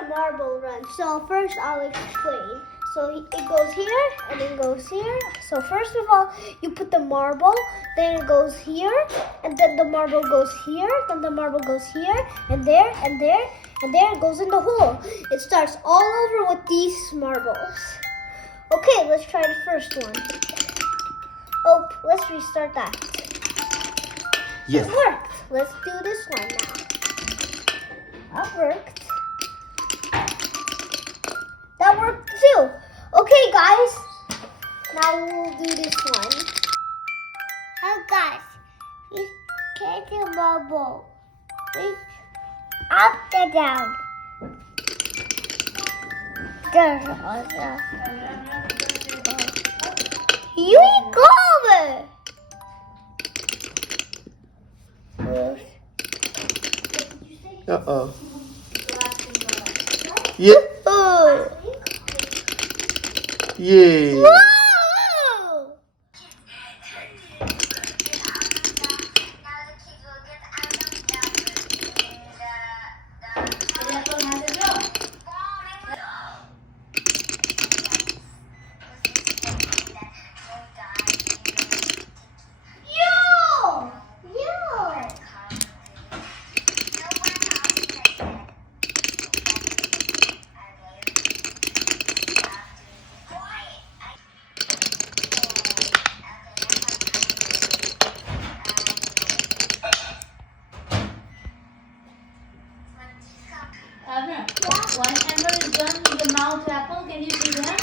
a marble run. So first I'll explain. So it goes here and then goes here. So first of all, you put the marble, then it goes here, and then the marble goes here, then the marble goes here, and there, and there, and there it goes in the hole. It starts all over with these marbles. Okay, let's try the first one. Oh, let's restart that. Yes. It worked. Let's do this one now. That worked. That worked too. Okay, guys. Now we'll do this one. Oh, guys. We get the marble. We up and down. There's also. Here we go. Uh-oh. Yeah. Oh. Yay. Whoa! One animal is done with the mouth apple. Can you see that?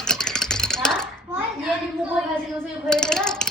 Huh? What? Yeah, you move over.